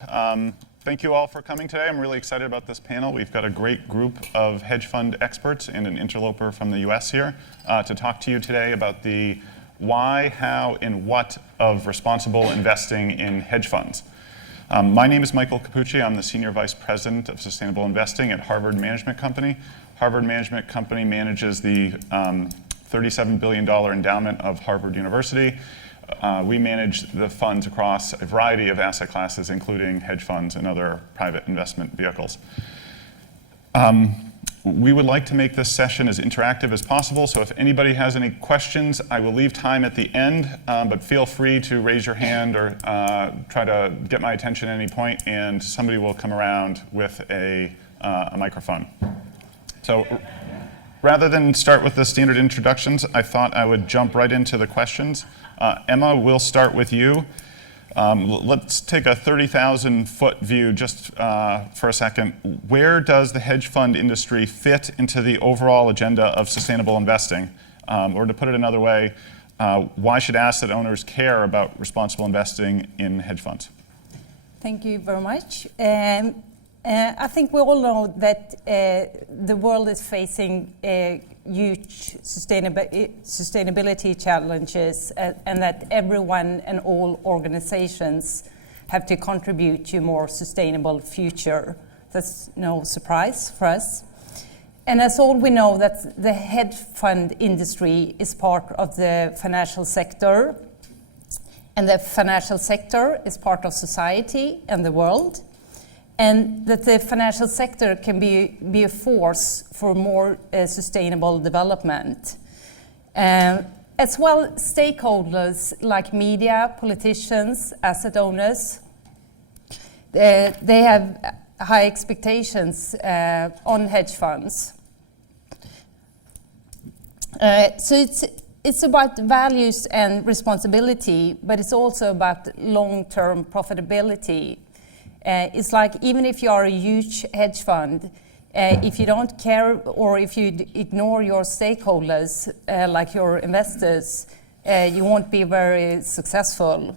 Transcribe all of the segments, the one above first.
Thank you all for coming today. I'm really excited about this panel. We've got a great group of hedge fund experts and an interloper from the US here to talk to you today about the why, how, and what of responsible investing in hedge funds. My name is Michael Cappucci. I'm the Senior Vice President of Sustainable Investing at Harvard Management Company. Harvard Management Company manages the $37 billion endowment of Harvard University. We manage the funds across a variety of asset classes, including hedge funds and other private investment vehicles. We would like to make this session as interactive as possible, so if anybody has any questions, I will leave time at the end, but feel free to raise your hand or try to get my attention at any point, and somebody will come around with a microphone. So, rather than start with the standard introductions, I thought I would jump right into the questions. Emma, we'll start with you. Let's take a 30,000-foot view just for a second. Where does the hedge fund industry fit into the overall agenda of sustainable investing? Or to put it another way, why should asset owners care about responsible investing in hedge funds? Thank you very much. I think we all know that the world is facing huge sustainability challenges and that everyone and all organizations have to contribute to a more sustainable future. That's no surprise for us. And as all we know that the hedge fund industry is part of the financial sector, and the financial sector is part of society and the world, and that the financial sector can be a force for more sustainable development. As well, stakeholders like media, politicians, asset owners, they have high expectations on hedge funds. So it's about values and responsibility, but it's also about long-term profitability. It's like even if you are a huge hedge fund, if you don't care or if you ignore your stakeholders, like your investors, you won't be very successful.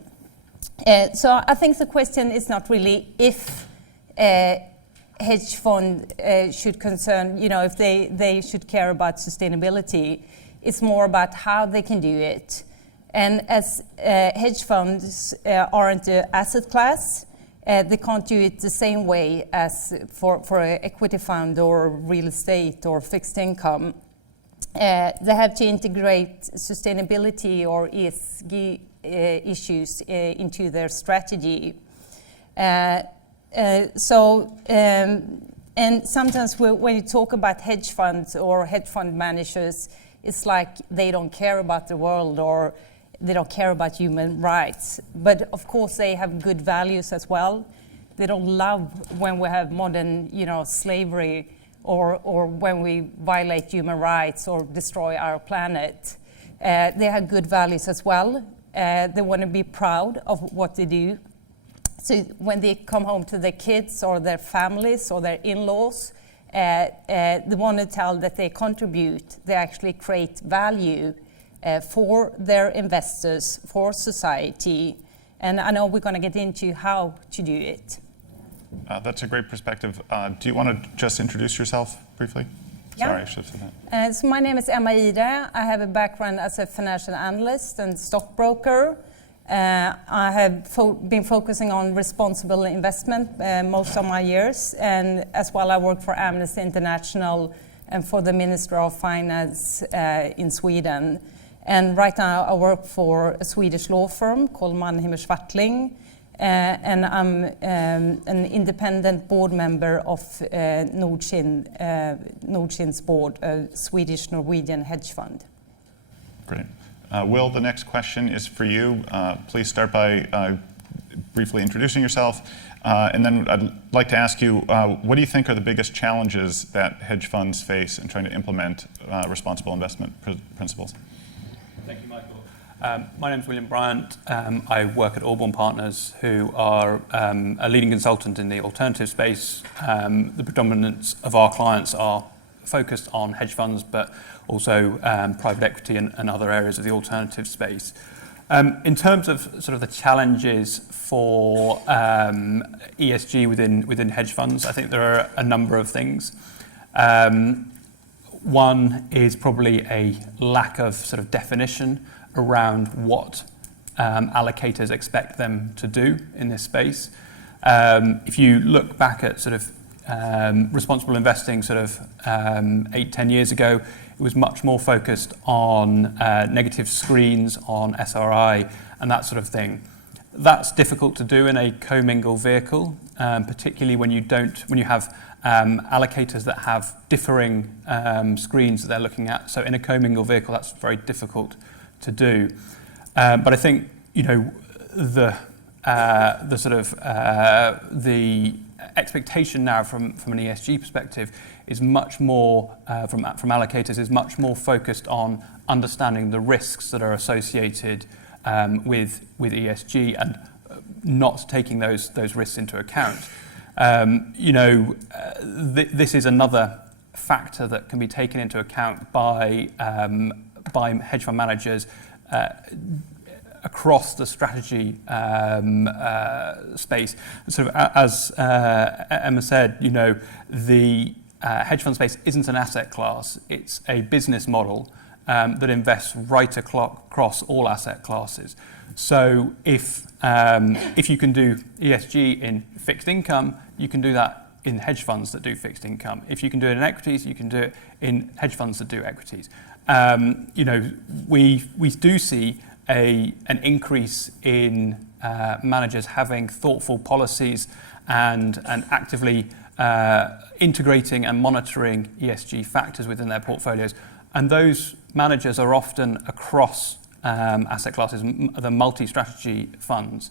So I think the question is not really if hedge fund should concern, if they should care about sustainability. It's more about how they can do it. And as hedge funds aren't an asset class, they can't do it the same way as for an equity fund or real estate or fixed income. They have to integrate sustainability or ESG issues into their strategy. And sometimes when you talk about hedge funds or hedge fund managers, it's like they don't care about the world or they don't care about human rights. But of course they have good values as well. They don't love when we have modern, slavery or when we violate human rights or destroy our planet. They have good values as well. They want to be proud of what they do. So when they come home to their kids or their families or their in-laws, they want to tell that they contribute, they actually create value for their investors, for society, and I know we're going to get into how to do it. That's a great perspective. Do you want to just introduce yourself briefly? Yeah. Sorry, I should have said that. So my name is Ihre. I have a background as a financial analyst and stockbroker. I have been focusing on responsible investment most of my years, and as well I work for Amnesty International and for the Ministry of Finance in Sweden. And right now I work for a Swedish law firm called Mannheimer Swartling, and I'm an independent board member of Nordkinn's board, a Swedish-Norwegian hedge fund. Great. Will, the next question is for you. Please start by briefly introducing yourself, and then I'd like to ask you, what do you think are the biggest challenges that hedge funds face in trying to implement responsible investment principles? Thank you, Michael. My name is William Bryant. I work at Albourne Partners, who are a leading consultant in the alternative space. The predominance of our clients are focused on hedge funds, but also private equity and other areas of the alternative space. In terms of sort of the challenges for ESG within hedge funds, I think there are a number of things. One is probably a lack of sort of definition around what allocators expect them to do in this space. If you look back at sort of responsible investing sort of 8-10 years ago, it was much more focused on negative screens, on SRI and that sort of thing. That's difficult to do in a commingled vehicle, particularly when you have allocators that have differing screens that they're looking at. So in a commingled vehicle, that's very difficult to do. But I think the expectation now from an ESG perspective is much more from allocators is much more focused on understanding the risks that are associated with ESG and not taking those risks into account. This is another factor that can be taken into account by hedge fund managers across the strategy space. Sort of as Emma said, the hedge fund space isn't an asset class; it's a business model that invests right across all asset classes. So if you can do ESG in fixed income, you can do that in hedge funds that do fixed income. If you can do it in equities, you can do it in hedge funds that do equities. We do see an increase in managers having thoughtful policies and actively integrating and monitoring ESG factors within their portfolios. And those managers are often across asset classes, the multi-strategy funds.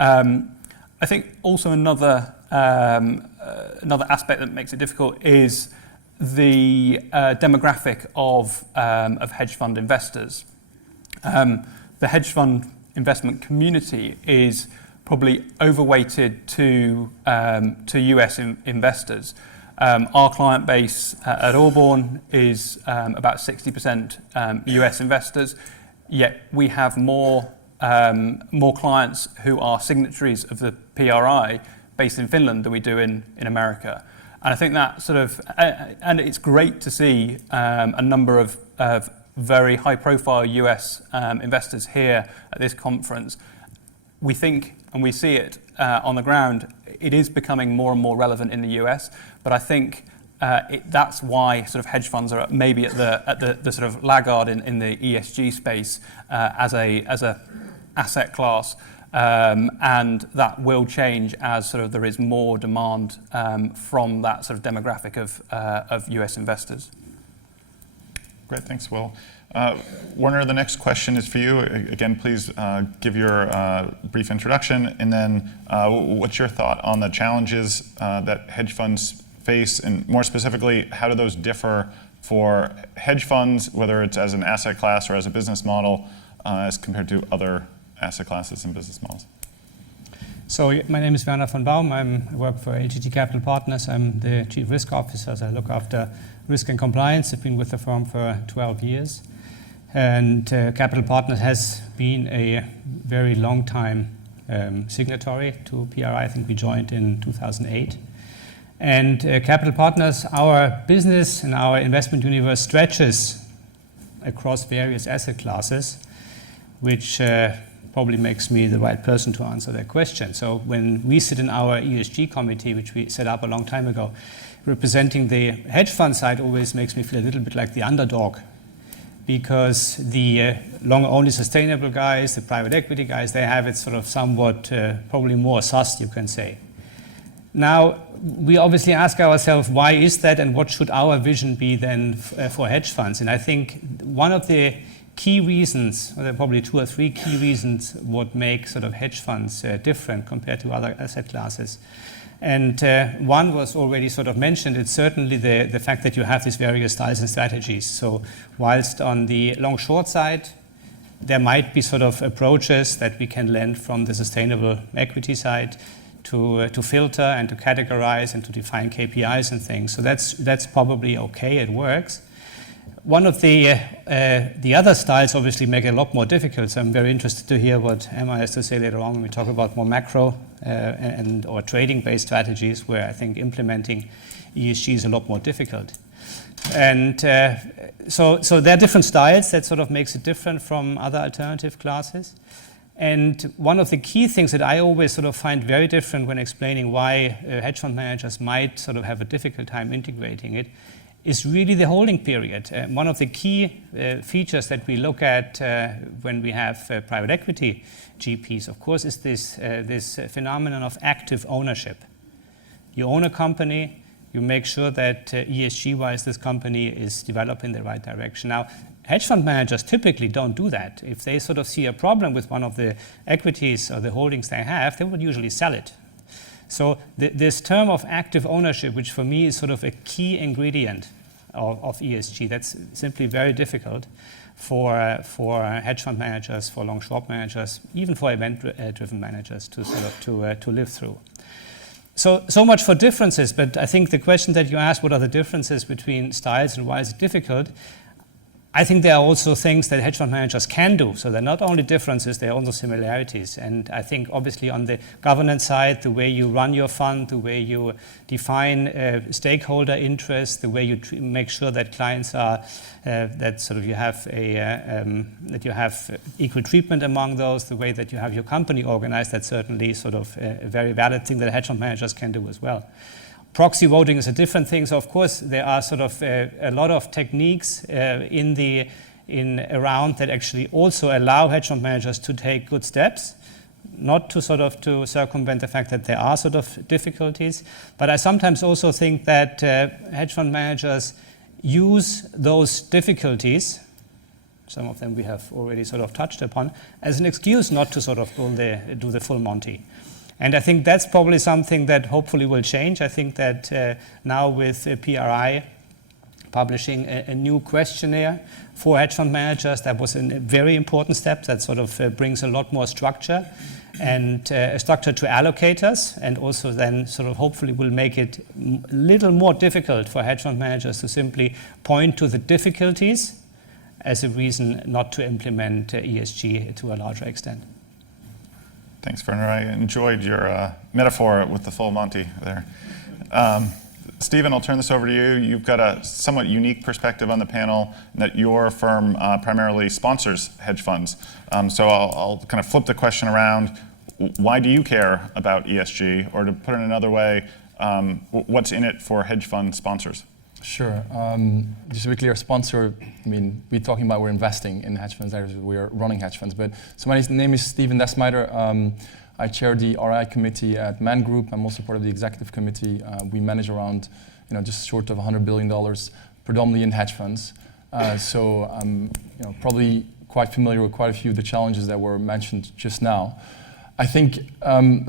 I think also another aspect that makes it difficult is the demographic of hedge fund investors. The hedge fund investment community is probably overweighted to US investors. Our client base at Albourne is about 60% US investors, yet we have more clients who are signatories of the PRI based in Finland than we do in America. And I think that and it's great to see a number of very high-profile US investors here at this conference. We think, and we see it on the ground, it is becoming more and more relevant in the US, but I think that's why sort of hedge funds are maybe at the sort of laggard in the ESG space as a asset class, and that will change as sort of there is more demand from that sort of demographic of US investors. Great, thanks, Will. Werner, the next question is for you. Again, please give your brief introduction, and then what's your thought on the challenges that hedge funds face, and more specifically, how do those differ for hedge funds, whether it's as an asset class or as a business model, as compared to other asset classes and business models? So my name is Werner von Baum. I work for LGT Capital Partners. I'm the Chief Risk Officer, so I look after risk and compliance. I've been with the firm for 12 years. And Capital Partners has been a very long time signatory to PRI. I think we joined in 2008. And Capital Partners, our business and our investment universe stretches across various asset classes, which probably makes me the right person to answer that question. So when we sit in our ESG committee, which we set up a long time ago, representing the hedge fund side always makes me feel a little bit like the underdog, because the long-only sustainable guys, the private equity guys, they have it sort of somewhat probably more sus, you can say. Now, we obviously ask ourselves, why is that, and what should our vision be then for hedge funds? And I think one of the key reasons, or there are probably 2 or 3 key reasons, what make sort of hedge funds different compared to other asset classes. And one was already sort of mentioned. It's certainly the fact that you have these various styles and strategies. So whilst on the long-short side, there might be sort of approaches that we can lend from the sustainable equity side to filter and to categorize and to define KPIs and things. So that's probably okay, it works. One of the other styles obviously make it a lot more difficult, so I'm very interested to hear what Emma has to say later on when we talk about more macro or trading-based strategies, where I think implementing ESG is a lot more difficult. And so there are different styles that sort of makes it different from other alternative classes. And one of the key things that I always sort of find very different when explaining why hedge fund managers might sort of have a difficult time integrating it is really the holding period. One of the key features that we look at when we have private equity GPs, of course, is this phenomenon of active ownership. You own a company, you make sure that ESG-wise this company is developed in the right direction. Now, hedge fund managers typically don't do that. If they sort of see a problem with one of the equities or the holdings they have, they would usually sell it. So this term of active ownership, which for me is sort of a key ingredient of ESG, that's simply very difficult for hedge fund managers, for long short managers, even for event-driven managers to sort of to live through. So much for differences, but I think the question that you asked, what are the differences between styles and why is it difficult? I think there are also things that hedge fund managers can do. So they're not only differences, they're also similarities. And I think obviously on the governance side, the way you run your fund, the way you define stakeholder interest, the way you make sure that clients are, that sort of you have that you have equal treatment among those, the way that you have your company organized, that's certainly sort of a very valid thing that hedge fund managers can do as well. Proxy voting is a different thing. So of course there are sort of a lot of techniques around that actually also allow hedge fund managers to take good steps, not to sort of to circumvent the fact that there are sort of difficulties. But I sometimes also think that hedge fund managers use those difficulties, some of them we have already sort of touched upon, as an excuse not to sort of do the full Monty. And I think that's probably something that hopefully will change. I think that now with PRI publishing a new questionnaire for hedge fund managers, that was a very important step that sort of brings a lot more structure and a structure to allocators, and also then sort of hopefully will make it a little more difficult for hedge fund managers to simply point to the difficulties as a reason not to implement ESG to a larger extent. Thanks, Werner. I enjoyed your metaphor with the full Monty there. Stephen, I'll turn this over to you. You've got a somewhat unique perspective on the panel in that your firm primarily sponsors hedge funds. So I'll kind of flip the question around. Why do you care about ESG? Or to put it another way, what's in it for hedge fund sponsors? Sure. Just to be clear, sponsor, I mean, we're talking about we're investing in hedge funds, we're running hedge funds. But so my name is Stephen Desmyter. I chair the RI committee at Man Group. I'm also part of the executive committee. We manage around, just short of $100 billion, predominantly in hedge funds. So I'm, probably quite familiar with quite a few of the challenges that were mentioned just now. I think,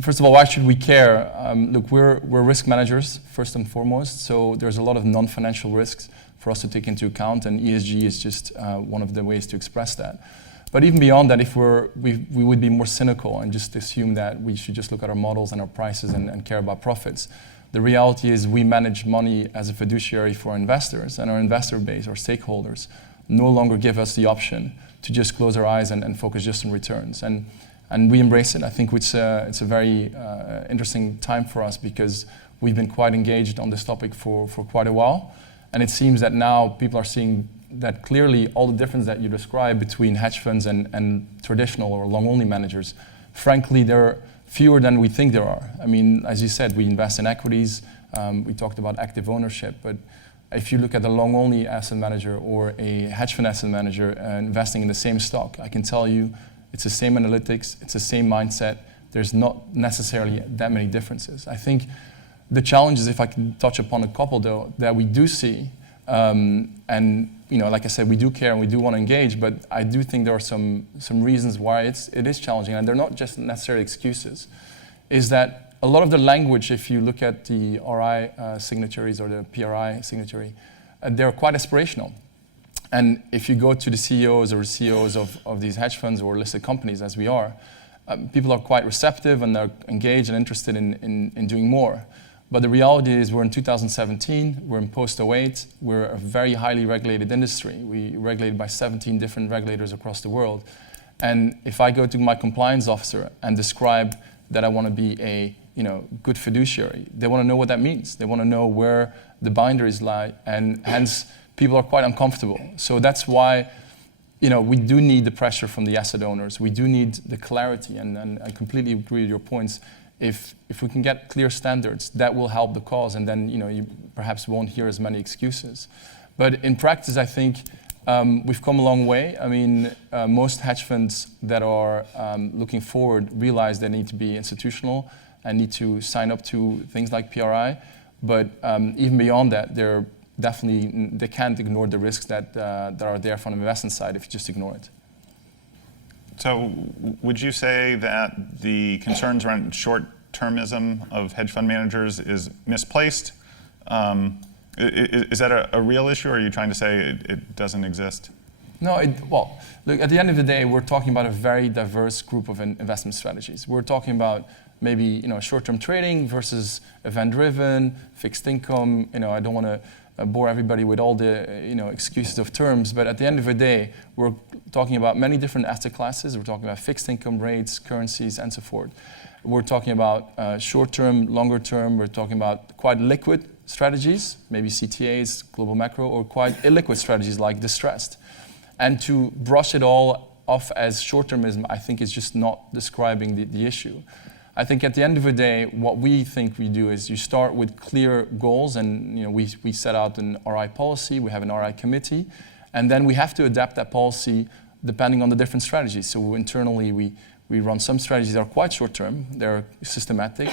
first of all, why should we care? Look, we're risk managers, first and foremost, so there's a lot of non-financial risks for us to take into account, and ESG is just one of the ways to express that. But even beyond that, if we would be more cynical and just assume that we should just look at our models and our prices and care about profits. The reality is we manage money as a fiduciary for our investors, and our investor base, our stakeholders, no longer give us the option to just close our eyes and focus just on returns. And we embrace it. I think it's a very interesting time for us because we've been quite engaged on this topic for quite a while. And it seems that now people are seeing that clearly all the difference that you described between hedge funds and traditional or long-only managers, frankly, there are fewer than we think there are. I mean, as you said, we invest in equities. We talked about active ownership. But if you look at a long-only asset manager or a hedge fund asset manager investing in the same stock, I can tell you it's the same analytics, it's the same mindset. There's not necessarily that many differences. I think the challenge is, if I can touch upon a couple though, that we do see, and like I said, we do care and we do want to engage, but I do think there are some reasons why it is challenging, and they're not just necessarily excuses, is that a lot of the language, if you look at the RI signatories or the PRI signatory, they're quite aspirational. And if you go to the CEOs or CEOs of these hedge funds or listed companies, as we are, people are quite receptive and they're engaged and interested in doing more. But the reality is we're in 2017, we're in post-08, we're a very highly regulated industry. We regulated by 17 different regulators across the world. And if I go to my compliance officer and describe that I want to be a good fiduciary, they want to know what that means. They want to know where the boundaries lie, and hence people are quite uncomfortable. So that's why we do need the pressure from the asset owners. We do need the clarity, and I completely agree with your points. If we can get clear standards, that will help the cause, and then you perhaps won't hear as many excuses. But in practice, I think we've come a long way. I mean, most hedge funds that are looking forward realize they need to be institutional and need to sign up to things like PRI. But even beyond that, they can't ignore the risks that are there from the investment side if you just ignore it. So would you say that the concerns around short-termism of hedge fund managers is misplaced? Is that a real issue, or are you trying to say it doesn't exist? No, well, look, at the end of the day, we're talking about a very diverse group of investment strategies. We're talking about maybe short-term trading versus event-driven, fixed income. I don't want to bore everybody with all the excuses of terms, but at the end of the day, we're talking about many different asset classes. We're talking about fixed income rates, currencies, and so forth. We're talking about short-term, longer-term. We're talking about quite liquid strategies, maybe CTAs, global macro, or quite illiquid strategies like distressed. And to brush it all off as short-termism, I think is just not describing the issue. I think at the end of the day, what we think we do is you start with clear goals, and we set out an RI policy, we have an RI committee, and then we have to adapt that policy depending on the different strategies. So internally, we run some strategies that are quite short-term, they're systematic,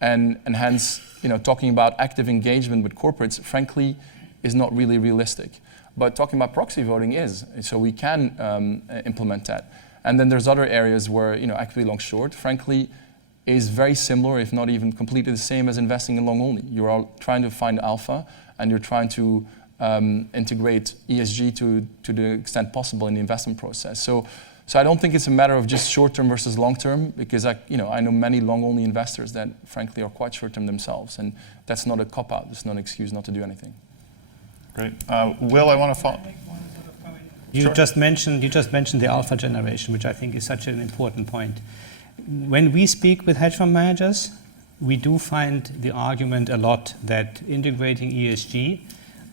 and hence, talking about active engagement with corporates, frankly, is not really realistic. But talking about proxy voting is, so we can implement that. And then there's other areas where, actively long-short, frankly, is very similar, if not even completely the same as investing in long-only. You're all trying to find alpha, and you're trying to integrate ESG to the extent possible in the investment process. So I don't think it's a matter of just short-term versus long-term, because I know many long-only investors that frankly are quite short-term themselves, and that's not a cop-out. It's not an excuse not to do anything. Great. Will, I want to follow. You Sure. just mentioned the alpha generation, which I think is such an important point. When we speak with hedge fund managers, we do find the argument a lot that integrating ESG,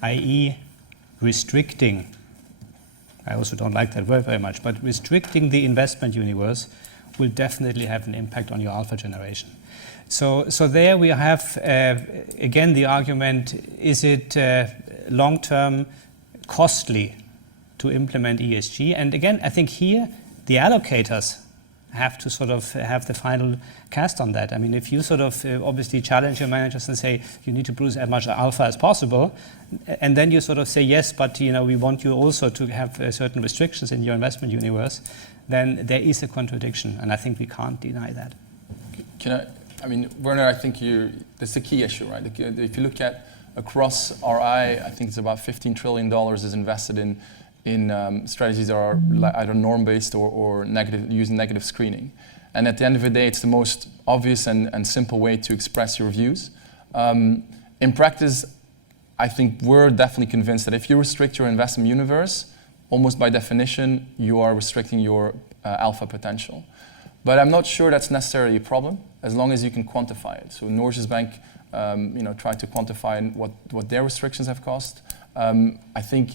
i.e. restricting, I also don't like that word very much, but restricting the investment universe will definitely have an impact on your alpha generation. So there we have, again, the argument, is it long-term costly to implement ESG? And again, I think here the allocators have to sort of have the final cast on that. I mean, if you sort of obviously challenge your managers and say you need to produce as much alpha as possible, and then you sort of say yes, but we want you also to have certain restrictions in your investment universe, then there is a contradiction, and I think we can't deny that. Werner, I think that's the key issue, right? If you look at across RI, I think it's about $15 trillion is invested in strategies that are either norm-based or negative, using negative screening. And at the end of the day, it's the most obvious and simple way to express your views. In practice, I think we're definitely convinced that if you restrict your investment universe, almost by definition, you are restricting your alpha potential. But I'm not sure that's necessarily a problem, as long as you can quantify it. So Norges Bank tried to quantify what their restrictions have cost. I think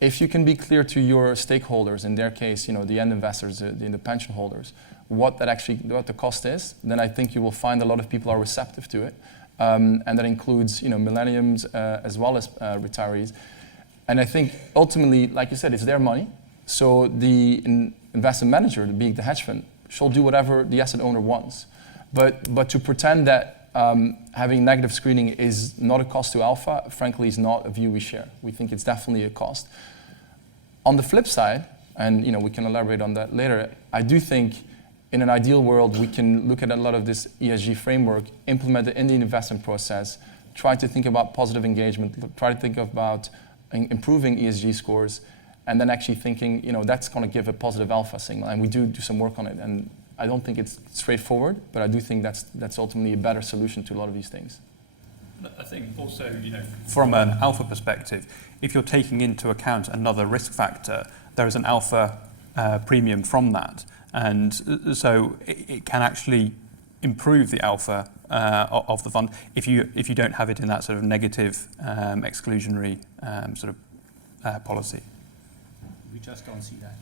if you can be clear to your stakeholders, in their case, the end investors, the pension holders, what the cost is, then I think you will find a lot of people are receptive to it. And that includes, millenniums as well as retirees. And I think ultimately, like you said, it's their money. So the investment manager, being the hedge fund, shall do whatever the asset owner wants. But to pretend that having negative screening is not a cost to alpha, frankly, is not a view we share. We think it's definitely a cost. On the flip side, and we can elaborate on that later, I do think in an ideal world, we can look at a lot of this ESG framework, implement it in the investment process, try to think about positive engagement, try to think about improving ESG scores, and then actually thinking, that's going to give a positive alpha signal. And we do some work on it. And I don't think it's straightforward, but I do think that's ultimately a better solution to a lot of these things. I think also, from an alpha perspective, if you're taking into account another risk factor, there is an alpha premium from that. And so it can actually improve the alpha of the fund if you don't have it in that sort of negative exclusionary policy. We just don't see that.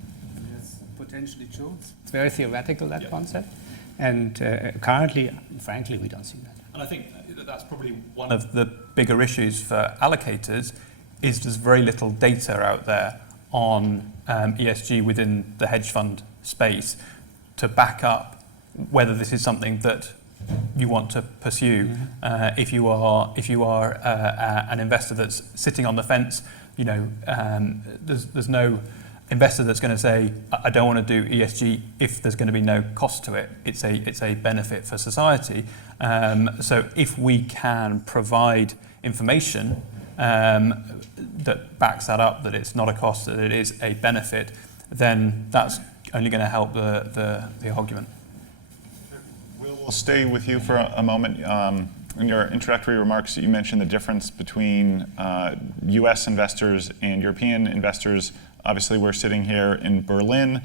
It's potentially true. It's very theoretical, that concept. And currently, frankly, we don't see that. And I think that's probably one of the bigger issues for allocators is there's very little data out there on ESG within the hedge fund space to back up whether this is something that you want to pursue. If you are an investor that's sitting on the fence, there's no investor that's going to say, I don't want to do ESG if there's going to be no cost to it. It's a benefit for society. So if we can provide information that backs that up, that it's not a cost, that it is a benefit, then that's only going to help the argument. We'll stay with you for a moment. In your introductory remarks, you mentioned the difference between U.S. investors and European investors. Obviously, we're sitting here in Berlin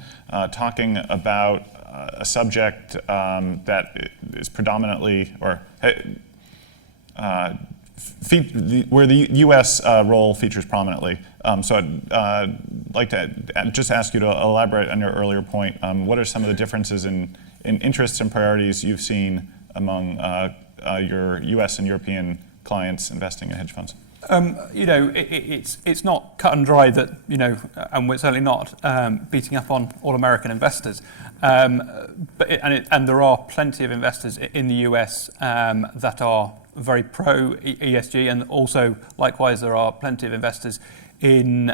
talking about a subject that is predominantly, or where the U.S. role features prominently. So I'd like to just ask you to elaborate on your earlier point. What are some of the differences in interests and priorities you've seen among your U.S. and European clients investing in hedge funds? It's not cut and dry that, and we're certainly not beating up on all American investors. But there are plenty of investors in the US that are very pro ESG, and also likewise there are plenty of investors in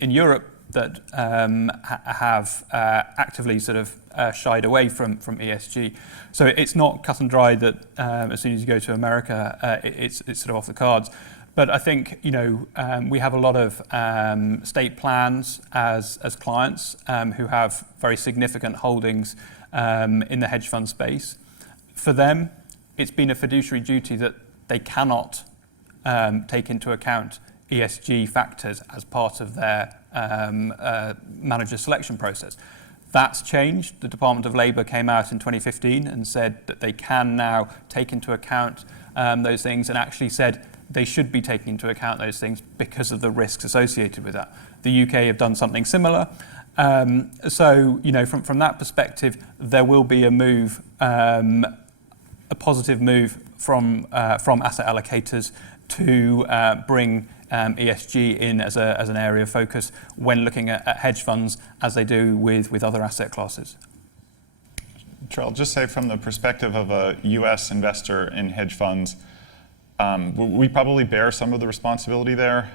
Europe that have actively sort of shied away from ESG. So it's not cut and dry that as soon as you go to America, it's sort of off the cards. But I think we have a lot of state plans as clients who have very significant holdings in the hedge fund space. For them, it's been a fiduciary duty that they cannot take into account ESG factors as part of their manager selection process. That's changed. The Department of Labour came out in 2015 and said that they can now take into account those things, and actually said they should be taking into account those things because of the risks associated with that. The UK have done something similar. So, from that perspective, there will be a move, a positive move from asset allocators to bring ESG in as an area of focus when looking at hedge funds, as they do with other asset classes. I'll just say, from the perspective of a U.S. investor in hedge funds, we probably bear some of the responsibility there.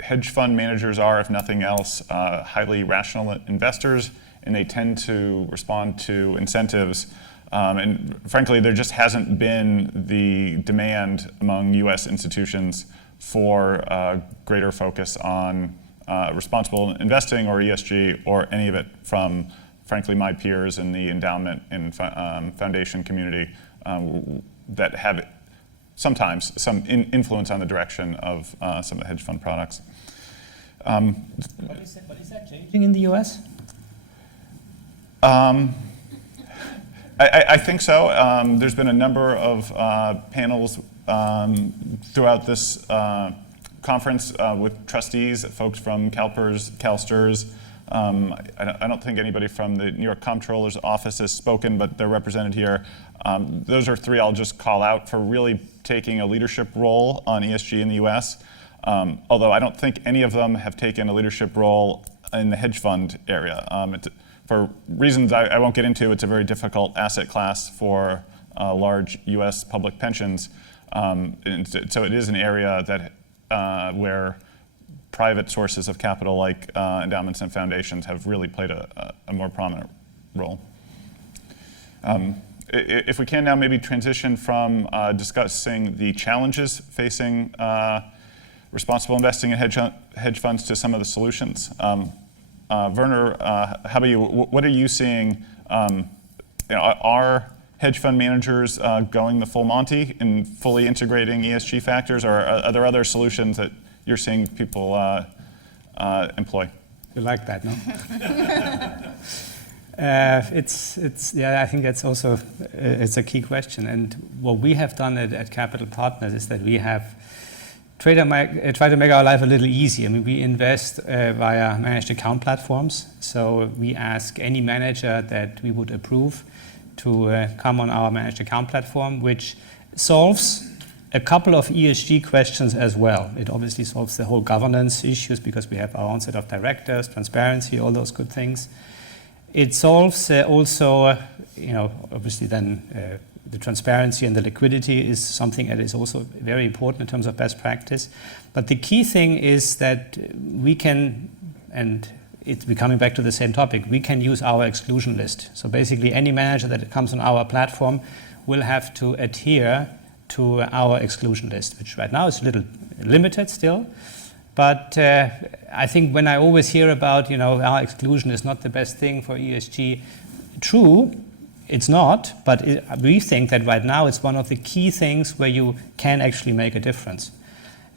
Hedge fund managers are, if nothing else, highly rational investors, and they tend to respond to incentives. And frankly, there just hasn't been the demand among U.S. institutions for greater focus on responsible investing or ESG or any of it from, frankly, my peers in the endowment and foundation community that have sometimes some influence on the direction of some of the hedge fund products. But is that changing in the US? I think so. There's been a number of panels throughout this conference with trustees, folks from CalPERS, CalSTRS. I don't think anybody from the New York Comptroller's office has spoken, but they're represented here. Those are three I'll just call out for really taking a leadership role on ESG in the US, although I don't think any of them have taken a leadership role in the hedge fund area. For reasons I won't get into, it's a very difficult asset class for large US public pensions. And so it is an area that where private sources of capital like endowments and foundations have really played a more prominent role. If we can now maybe transition from discussing the challenges facing responsible investing in hedge funds to some of the solutions. Werner, how about you? What are you seeing? Are hedge fund managers going the full Monty and fully integrating ESG factors, or are there other solutions that you're seeing people employ? You like that, no? Yeah, I think that's also it's a key question. And what we have done at Capital Partners is that we have tried to make our life a little easier. I mean, we invest via managed account platforms. So we ask any manager that we would approve to come on our managed account platform, which solves a couple of ESG questions as well. It obviously solves the whole governance issues because we have our own set of directors, transparency, all those good things. It solves also, obviously then the transparency and the liquidity is something that is also very important in terms of best practice. But the key thing is that we can, and it's coming back to the same topic, we can use our exclusion list. So basically any manager that comes on our platform will have to adhere to our exclusion list, which right now is a little limited still. But I think when I always hear about, our exclusion is not the best thing for ESG, true, it's not, but we think that right now it's one of the key things where you can actually make a difference.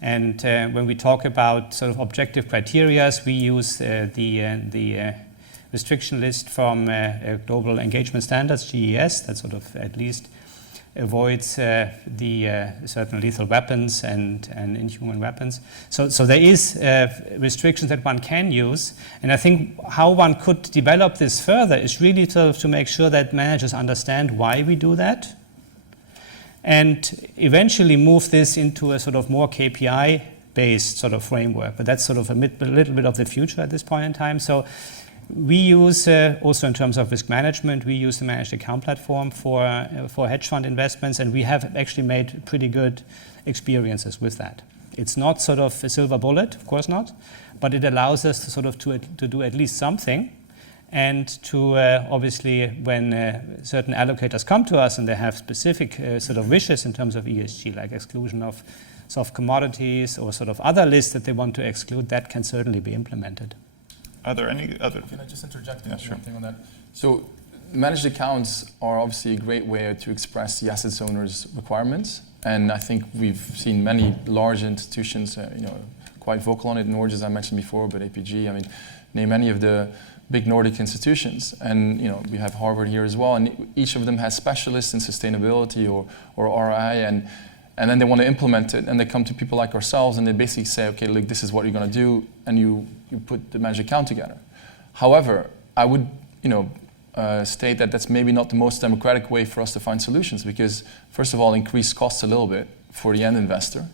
And when we talk about sort of objective criteria, we use the restriction list from Global Engagement Standards, GES, that sort of at least avoids the certain lethal weapons and inhuman weapons. So there is restrictions that one can use. And I think how one could develop this further is really to make sure that managers understand why we do that, and eventually move this into a sort of more KPI-based sort of framework. But that's sort of a little bit of the future at this point in time. So we use, also in terms of risk management, we use the managed account platform for hedge fund investments, and we have actually made pretty good experiences with that. It's not sort of a silver bullet, of course not, but it allows us to sort of to do at least something, and to obviously when certain allocators come to us and they have specific sort of wishes in terms of ESG, like exclusion of soft commodities or sort of other lists that they want to exclude, that can certainly be implemented. Are there any other? Can I just interject sure. one thing on that? So managed accounts are obviously a great way to express the assets owner's requirements. And I think we've seen many large institutions, quite vocal on it. Norge, as I mentioned before, but APG, name any of the big Nordic institutions. And, we have Harvard here as well. And each of them has specialists in sustainability or RI. And then they want to implement it, and they come to people like ourselves, and they basically say, okay, look, this is what you're going to do, and you put the managed account together. However, I would state that that's maybe not the most democratic way for us to find solutions, because first of all, increase costs a little bit for the end investor,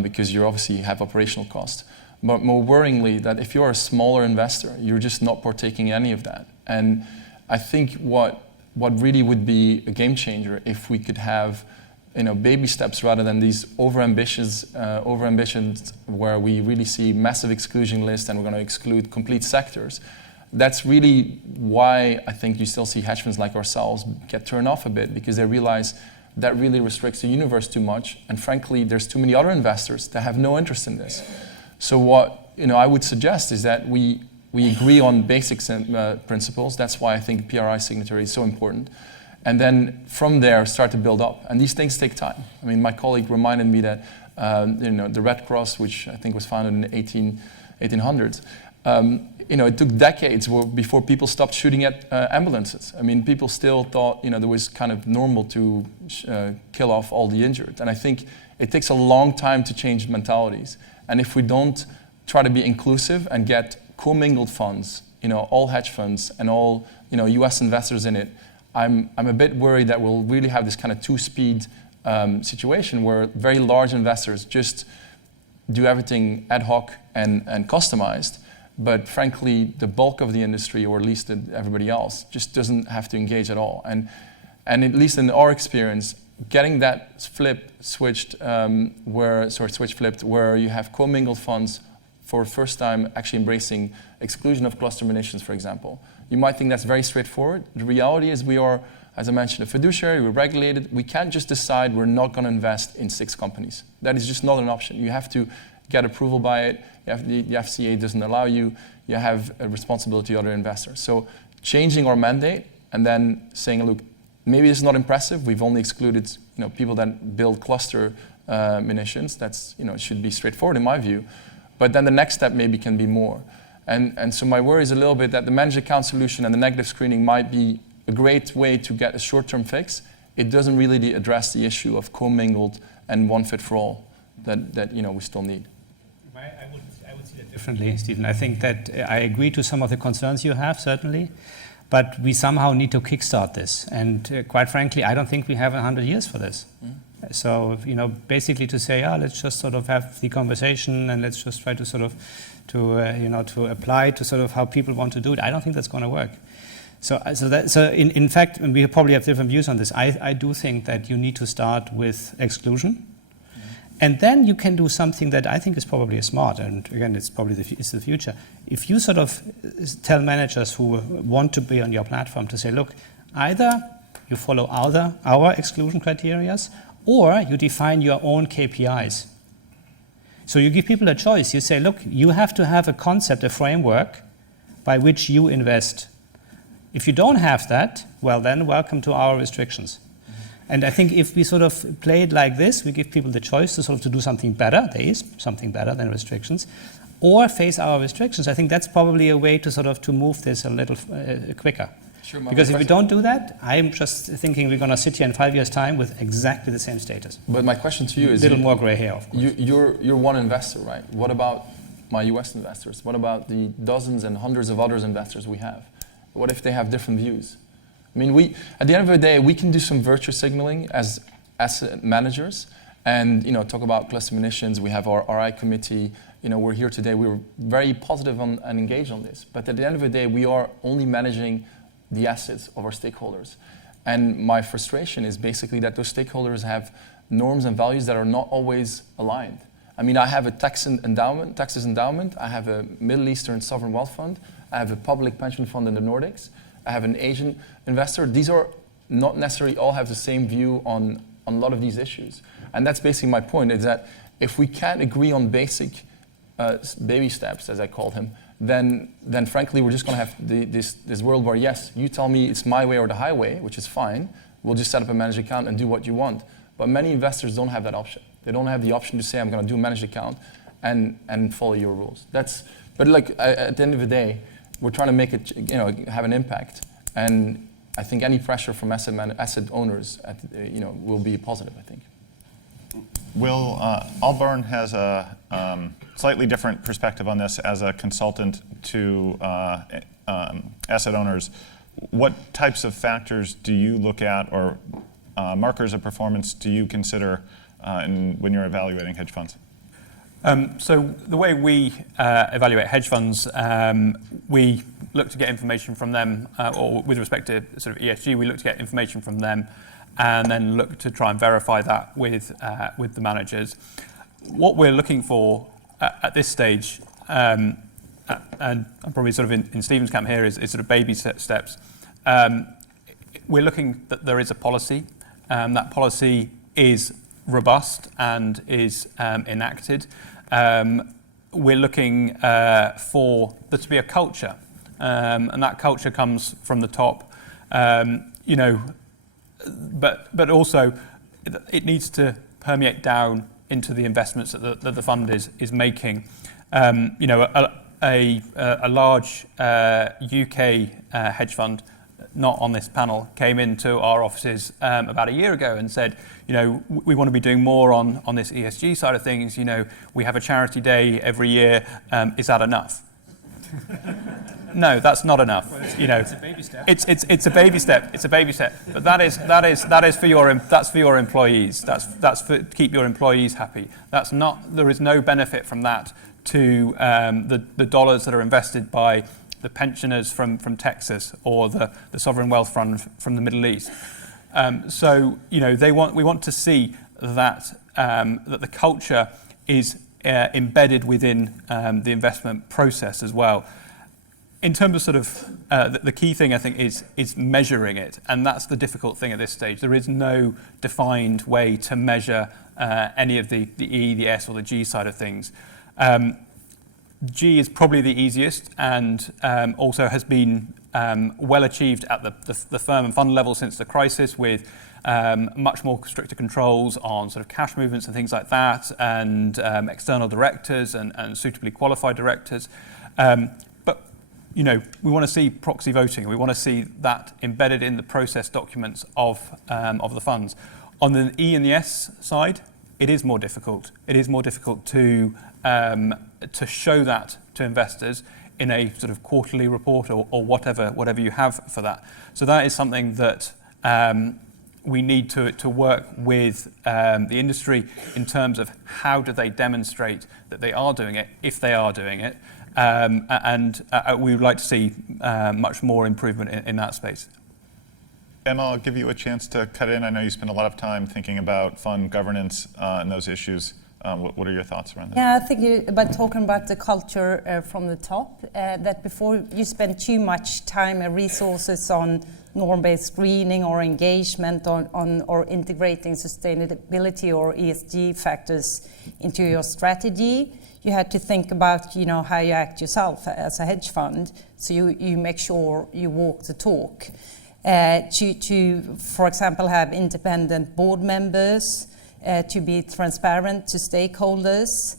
because you obviously have operational costs. But more worryingly, that if you're a smaller investor, you're just not partaking in any of that. And I think what really would be a game changer if we could have baby steps rather than these overambitions where we really see massive exclusion lists and we're going to exclude complete sectors. That's really why I think you still see hedge funds like ourselves get turned off a bit, because they realize that really restricts the universe too much, and frankly there's too many other investors that have no interest in this. So what I would suggest is that we agree on basic principles. That's why I think PRI signatory is so important. And then from there, start to build up. And these things take time. My colleague reminded me that the Red Cross, which I think was founded in the 1800s, it took decades before people stopped shooting at ambulances. People still thought there was kind of normal to kill off all the injured. And I think it takes a long time to change mentalities. And if we don't try to be inclusive and get commingled funds, all hedge funds and all US investors in it, I'm a bit worried that we'll really have this kind of two-speed situation where very large investors just do everything ad hoc and customized, but frankly, the bulk of the industry, or at least everybody else, just doesn't have to engage at all. And at least in our experience, getting that switch flipped, where you have commingled funds for the first time actually embracing exclusion of cluster munitions, for example. You might think that's very straightforward. The reality is we are, as I mentioned, a fiduciary, we're regulated. We can't just decide we're not going to invest in 6 companies. That is just not an option. You have to get approval by it. The FCA doesn't allow you. You have a responsibility to other investors. So changing our mandate and then saying, look, maybe it's not impressive. We've only excluded people that build cluster munitions. That's should be straightforward in my view. But then the next step maybe can be more. And so my worry is a little bit that the managed account solution and the negative screening might be a great way to get a short-term fix. It doesn't really address the issue of commingled and one fit for all that we still need. I would see that differently, Stephen. I think that I agree to some of the concerns you have, certainly, but we somehow need to kickstart this. And quite frankly, I don't think we have 100 years for this. So, basically to say, let's just sort of have the conversation and let's just try to sort of to apply to sort of how people want to do it. I don't think that's going to work. So in fact, and we probably have different views on this. I do think that you need to start with exclusion, and then you can do something that I think is probably smart. And again, it's probably it's the future. If you sort of tell managers who want to be on your platform to say, look, either you follow our exclusion criteria, or you define your own KPIs. So you give people a choice. You say, look, you have to have a concept, a framework by which you invest. If you don't have that, well then welcome to our restrictions. And I think if we sort of play it like this, we give people the choice to sort of to do something better, there is something better than restrictions, or face our restrictions. I think that's probably a way to sort of to move this a little quicker. Sure, because if we don't do that, I'm just thinking we're going to sit here in 5 years' time with exactly the same status. But my question to you is... A little more gray hair, of course. You're one investor, right? What about my US investors? What about the dozens and hundreds of other investors we have? What if they have different views? I mean, at the end of the day, we can do some virtue signaling as asset managers and talk about cluster munitions. We have our RI committee. We're here today. We were very positive and engaged on this. But at the end of the day, we are only managing the assets of our stakeholders. And my frustration is basically that those stakeholders have norms and values that are not always aligned. I mean, I have a Texas endowment, I have a Middle Eastern sovereign wealth fund, I have a public pension fund in the Nordics, I have an Asian investor. These are not necessarily all have the same view on a lot of these issues. And that's basically my point, is that if we can't agree on basic baby steps, as I called him, then frankly, we're just going to have this world where, yes, you tell me it's my way or the highway, which is fine. We'll just set up a managed account and do what you want. But many investors don't have that option. They don't have the option to say, I'm going to do a managed account and follow your rules. But at the end of the day, we're trying to make it, have an impact. And I think any pressure from asset owners, will be positive, I think. Will, Albourne has a slightly different perspective on this as a consultant to asset owners. What types of factors do you look at, or markers of performance do you consider when you're evaluating hedge funds? So the way we evaluate hedge funds, we look to get information from them, or with respect to sort of ESG, we look to get information from them, and then look to try and verify that with the managers. What we're looking for at this stage, and I'm probably sort of in Stephen's camp here, is sort of baby steps. We're looking that there is a policy. That policy is robust and is enacted. We're looking for there to be a culture, and that culture comes from the top. But also it needs to permeate down into the investments that the fund is making. A large UK hedge fund, not on this panel, came into our offices about a year ago and said, we want to be doing more on this ESG side of things. We have a charity day every year. Is that enough? No, that's not enough. It's a baby step. It's a baby step. It's a baby step. But that is for your employees. That's for to keep your employees happy. That's not. There is no benefit from that to the dollars that are invested by the pensioners from Texas or the sovereign wealth fund from the Middle East. We want to see that that the culture is embedded within the investment process as well. In terms of sort of the key thing, I think, is measuring it, and that's the difficult thing at this stage. There is no defined way to measure any of the E, the S, or the G side of things. G is probably the easiest and also has been well achieved at the firm and fund level since the crisis, with much more stricter controls on sort of cash movements and things like that, and external directors and suitably qualified directors. But we want to see proxy voting. We want to see that embedded in the process documents of the funds. On the E and the S side, it is more difficult. It is more difficult to show that to investors in a sort of quarterly report or whatever you have for that. So that is something that we need to work with the industry in terms of how do they demonstrate that they are doing it, if they are doing it, and we would like to see much more improvement in that space. Emma, I'll give you a chance to cut in. I know you spend a lot of time thinking about fund governance and those issues. What are your thoughts around that? Yeah, I think about talking about the culture from the top, that before you spend too much time and resources on norm-based screening or engagement on or integrating sustainability or ESG factors into your strategy, you had to think about how you act yourself as a hedge fund, so you make sure you walk the talk. To, for example, have independent board members, to be transparent to stakeholders,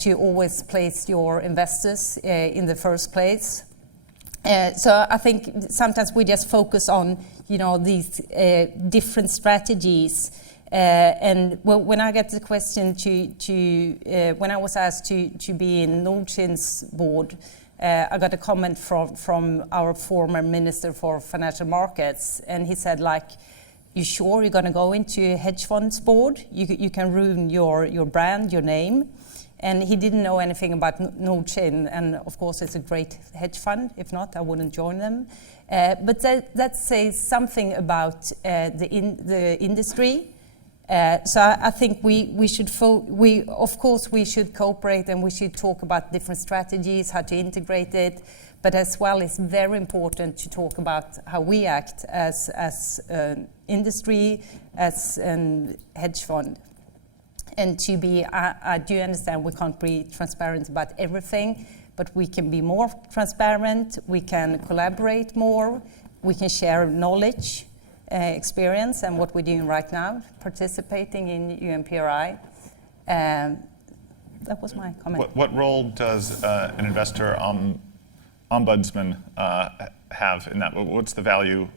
to always place your investors in the first place. So I think sometimes we just focus on these different strategies. And when I get the question when I was asked to be in Nordkinn's board, I got a comment from our former Minister for Financial Markets, and he said, you sure you're going to go into a hedge funds board? You can ruin your brand, your name. And he didn't know anything about Nordkinn, and of course it's a great hedge fund. If not, I wouldn't join them. But that says something about the industry. So I think we should of course we should cooperate, and we should talk about different strategies, how to integrate it. But as well, it's very important to talk about how we act as an industry, as a hedge fund. And I do understand we can't be transparent about everything, but we can be more transparent, we can collaborate more, we can share knowledge, experience, and what we're doing right now, participating in PRI. That was my comment. What role does an investor Ombudsman have in that? What's the value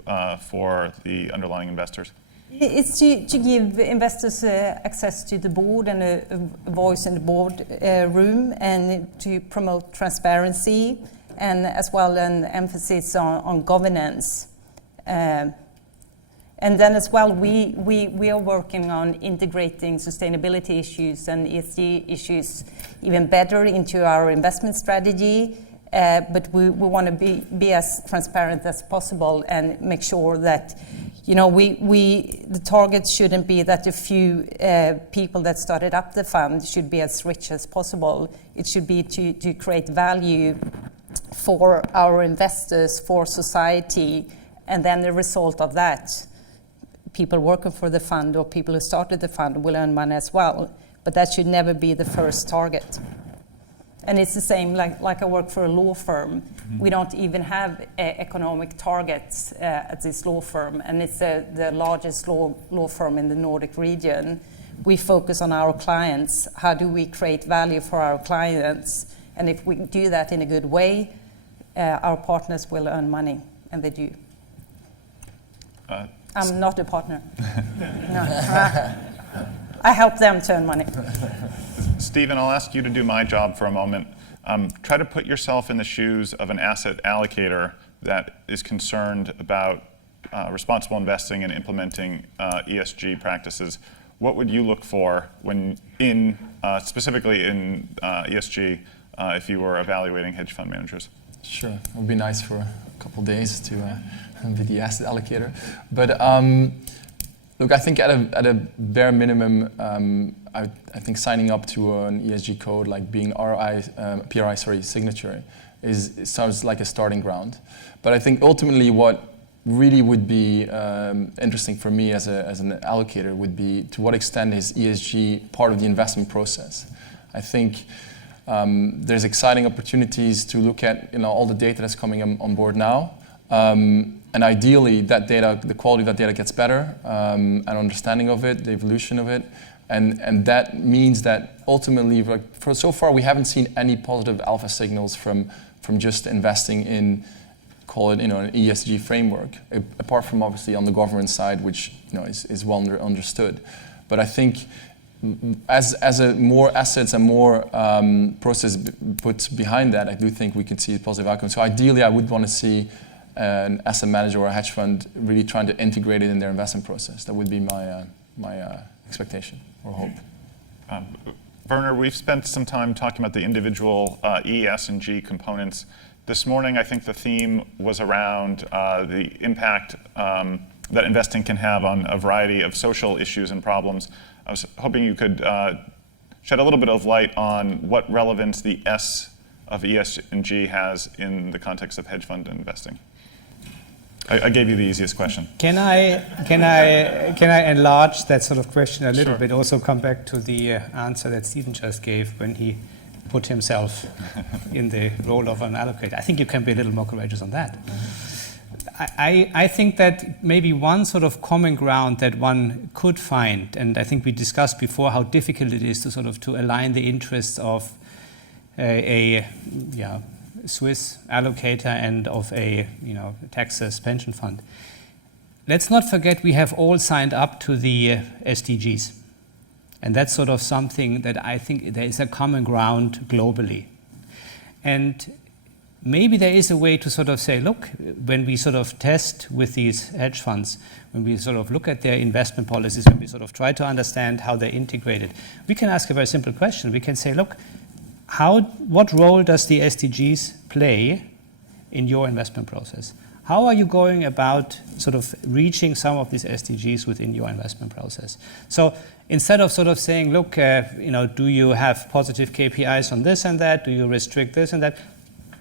for the underlying investors? It's to give investors access to the board and a voice in the board room, and to promote transparency, and as well an emphasis on governance. And then as well, we are working on integrating sustainability issues and ESG issues even better into our investment strategy. But we want to be as transparent as possible and make sure that the target shouldn't be that a few people that started up the fund should be as rich as possible. It should be to create value for our investors, for society, and then the result of that, people working for the fund or people who started the fund will earn money as well. But that should never be the first target. And it's the same, like I work for a law firm. Mm-hmm. We don't even have economic targets at this law firm, and it's the largest law firm in the Nordic region. We focus on our clients. How do we create value for our clients? And if we do that in a good way, our partners will earn money, and they do. I'm not a partner. No. I help them to earn money. Stephen, I'll ask you to do my job for a moment. Try to put yourself in the shoes of an asset allocator that is concerned about responsible investing and implementing ESG practices. What would you look for when specifically in ESG if you were evaluating hedge fund managers? Sure, it would be nice for a couple of days to be the asset allocator. But look, I think at a bare minimum, I think signing up to an ESG code, like being PRI signature, sounds like a starting ground. But I think ultimately what really would be interesting for me as an allocator would be to what extent is ESG part of the investment process. I think There's exciting opportunities to look at all the data that's coming on board now. And ideally, that data, the quality of that data gets better, and understanding of it, the evolution of it. And that means that ultimately, for so far, we haven't seen any positive alpha signals from just investing in, call it, an ESG framework, apart from obviously on the government side, which is well understood. But I think as more assets and more process put behind that, I do think we can see a positive outcome. So ideally, I would want to see an asset manager or a hedge fund really trying to integrate it in their investment process. That would be my expectation or hope. Werner, we've spent some time talking about the individual E, S, and G components. This morning, I think the theme was around the impact that investing can have on a variety of social issues and problems. I was hoping you could shed a little bit of light on what relevance the S of E, S, and G has in the context of hedge fund investing. I gave you the easiest question. Can I enlarge that sort of question a little bit? Also come back to the answer that Stephen just gave when he put himself in the role of an allocator. I think you can be a little more courageous on that. I think that maybe one sort of common ground that one could find, and I think we discussed before how difficult it is to sort of to align the interests of a Swiss allocator and of a Texas pension fund. Let's not forget we have all signed up to the SDGs. And that's sort of something that I think there is a common ground globally. And maybe there is a way to sort of say, look, when we sort of test with these hedge funds, when we sort of look at their investment policies, when we sort of try to understand how they're integrated, we can ask a very simple question. We can say, look, what role does the SDGs play in your investment process? How are you going about sort of reaching some of these SDGs within your investment process? So instead of sort of saying, look, do you have positive KPIs on this and that? Do you restrict this and that?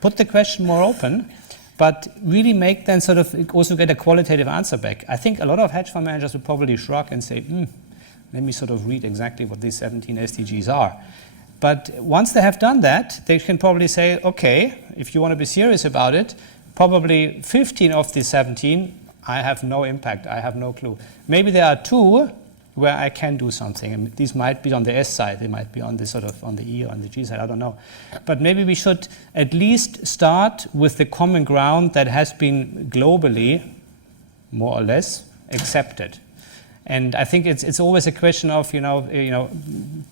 Put the question more open, but really make then sort of also get a qualitative answer back. I think a lot of hedge fund managers would probably shrug and say, let me sort of read exactly what these 17 SDGs are. But once they have done that, they can probably say, okay, if you want to be serious about it, probably 15 of the 17, I have no impact, I have no clue. Maybe there are 2 where I can do something. And these might be on the S side, they might be on the sort of on the E or on the G side, I don't know. But maybe we should at least start with the common ground that has been globally, more or less, accepted. And I think it's always a question of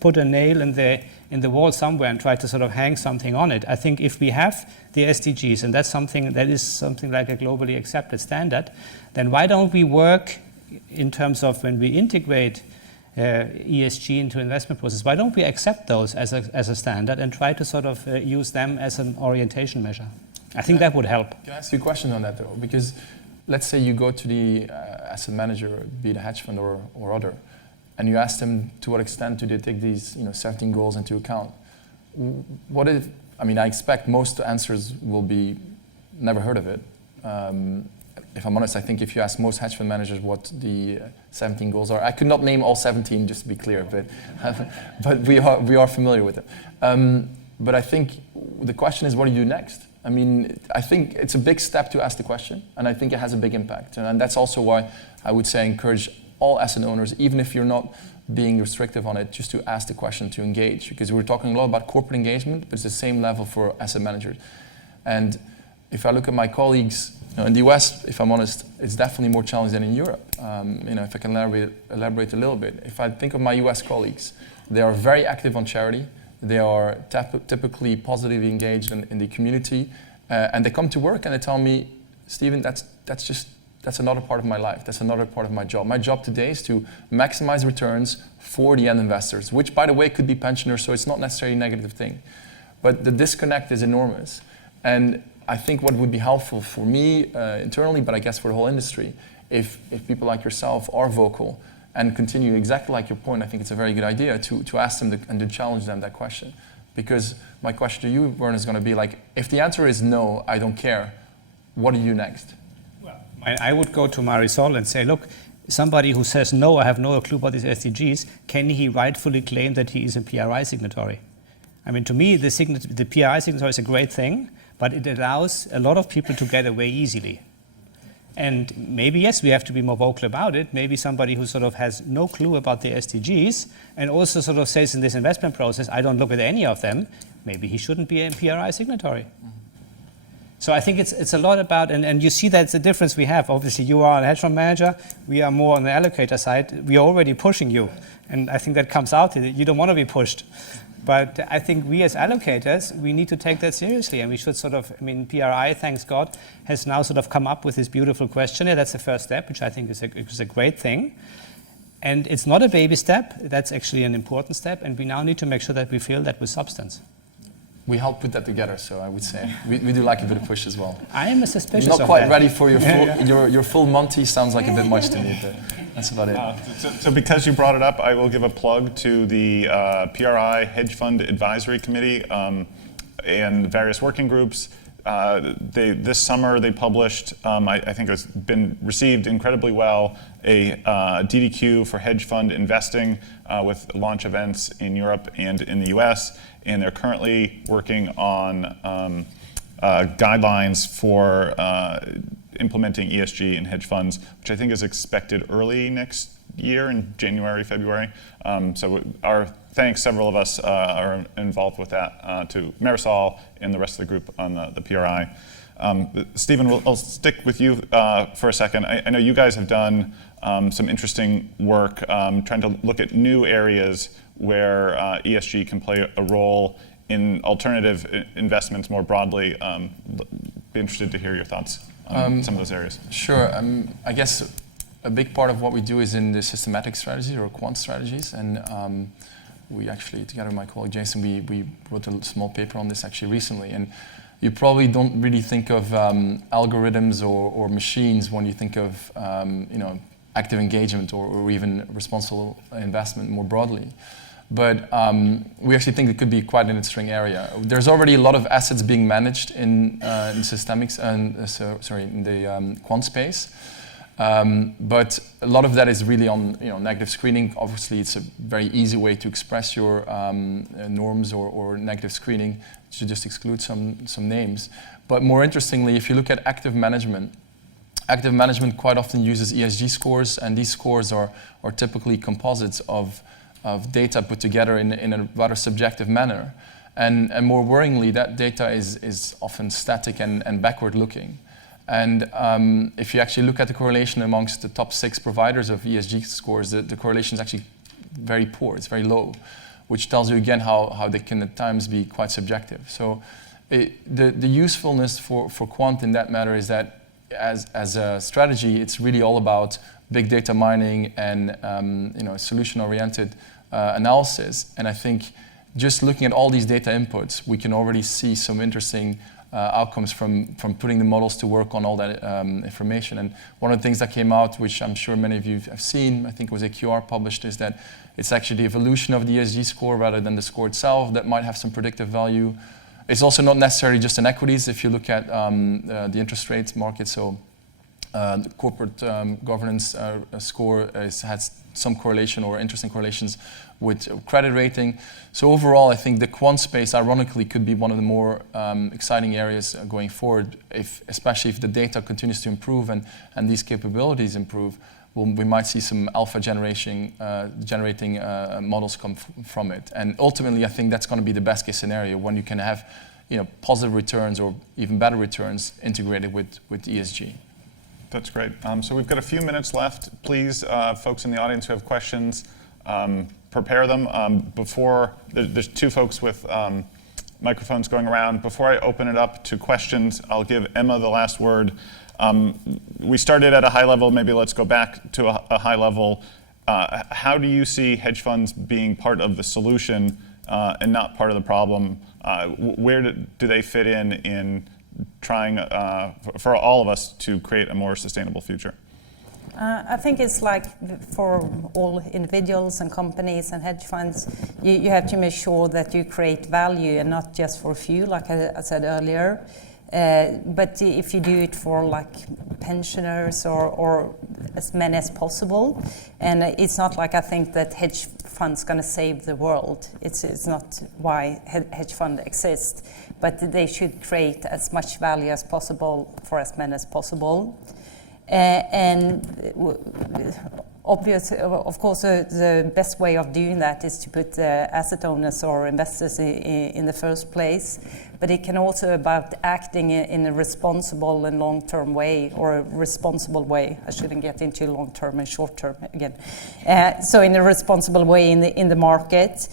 put a nail in the wall somewhere and try to sort of hang something on it. I think if we have the SDGs, and that's something that is something like a globally accepted standard, then why don't we work in terms of when we integrate ESG into investment process? Why don't we accept those as a standard and try to sort of use them as an orientation measure? I think that would help. Can I ask you a question on that though? Because let's say you go to the asset manager, be it a hedge fund or other, and you ask them to what extent do they take these 17 goals into account. What if, I expect most answers will be never heard of it. If I'm honest, I think if you ask most hedge fund managers what the 17 goals are, I could not name all 17 just to be clear, but we are familiar with it. But I think the question is, what do you do next? I think it's a big step to ask the question, and I think it has a big impact. And that's also why I would say encourage all asset owners, even if you're not being restrictive on it, just to ask the question, to engage. Because we're talking a lot about corporate engagement, but it's the same level for asset managers. And if I look at my colleagues in the US, if I'm honest, it's definitely more challenging than in Europe. If I can elaborate a little bit. If I think of my US colleagues, they are very active on charity. They are typically positively engaged in the community, and they come to work and they tell me, Stephen, that's another part of my life. That's another part of my job. My job today is to maximize returns for the end investors, which, by the way, could be pensioners, so it's not necessarily a negative thing. But the disconnect is enormous, and I think what would be helpful for me internally, but I guess for the whole industry, if people like yourself are vocal and continue exactly like your point, I think it's a very good idea to ask them and to challenge them that question. Because my question to you, Werner, is going to be like, if the answer is no, I don't care, what do you do next? Well, I would go to Marisol and say, look, somebody who says no, I have no clue about these SDGs, can he rightfully claim that he is a PRI signatory? I mean, to me, the PRI signature is a great thing, but it allows a lot of people to get away easily. And maybe, yes, we have to be more vocal about it. Maybe somebody who sort of has no clue about the SDGs and also sort of says in this investment process, I don't look at any of them, maybe he shouldn't be a PRI signatory. So I think it's a lot about, and you see that's the difference we have. Obviously, you are a hedge fund manager. We are more on the allocator side. We are already pushing you. And I think that comes out. You don't want to be pushed. But I think we as allocators, we need to take that seriously. And we should sort of, I mean, PRI, thanks God, has now sort of come up with this beautiful questionnaire. That's the first step, which I think is a great thing. And it's not a baby step. That's actually an important step. And we now need to make sure that we fill that with substance. We helped put that together, so I would say we do like a bit of push as well. I am suspicious Not of quite that. ready for your full, your full Monty sounds like a bit much to me, but that's about it. So because you brought it up, I will give a plug to the PRI Hedge Fund Advisory Committee and various working groups. This summer they published, I think it's been received incredibly well, a DDQ for hedge fund investing with launch events in Europe and in the US. And they're currently working on guidelines for implementing ESG in hedge funds, which I think is expected early next year in January, February. So our thanks, several of us are involved with that, to Marisol and the rest of the group on the PRI. Stephen, I'll stick with you for a second. I know you guys have done some interesting work trying to look at new areas where ESG can play a role in alternative investments more broadly. Be interested to hear your thoughts on some of those areas. Sure. I guess a big part of what we do is in the systematic strategies or quant strategies. And we actually, together with my colleague Jason, we wrote a small paper on this actually recently. And you probably don't really think of algorithms or machines when you think of active engagement or even responsible investment more broadly. But we actually think it could be quite an interesting area. There's already a lot of assets being managed in systemics and in the quant space. But a lot of that is really on negative screening. Obviously, it's a very easy way to express your norms or negative screening to just exclude some names. But more interestingly, if you look at active management quite often uses ESG scores, and these scores are typically composites of data put together in a rather subjective manner. And more worryingly, that data is often static and backward-looking. And if you actually look at the correlation amongst the top 6 providers of ESG scores, the correlation is actually very poor. It's very low, which tells you again how they can at times be quite subjective. So the usefulness for quant in that matter is that as a strategy, it's really all about big data mining and solution-oriented analysis. And I think just looking at all these data inputs, we can already see some interesting outcomes from putting the models to work on all that information. And one of the things that came out, which I'm sure many of you have seen, I think it was AQR published, is that it's actually the evolution of the ESG score rather than the score itself that might have some predictive value. It's also not necessarily just in equities. If you look at the interest rate market, so the corporate governance score has some correlation or interesting correlations with credit rating. So overall, I think the quant space, ironically, could be one of the more exciting areas going forward, especially if the data continues to improve and these capabilities improve. We might see some alpha generating models come from it. And ultimately, I think that's going to be the best case scenario when you can have positive returns or even better returns integrated with ESG. That's great. So we've got a few minutes left. Please, folks in the audience who have questions, prepare them. There's 2 folks with microphones going around. Before I open it up to questions, I'll give Emma the last word. We started at a high level. Maybe let's go back to a high level. How do you see hedge funds being part of the solution and not part of the problem? Where do they fit in trying for all of us to create a more sustainable future? I think it's like for all individuals and companies and hedge funds, you have to make sure that you create value and not just for a few, like I said earlier. But if you do it for like pensioners or as many as possible, and it's not like I think that hedge fund's going to save the world. It's not why hedge fund exists, but they should create as much value as possible for as many as possible. Obviously, of course, the best way of doing that is to put asset owners or investors in the first place. But it can also about acting in a responsible and long-term way, or a responsible way. I shouldn't get into long-term and short-term again. So in a responsible way in the market.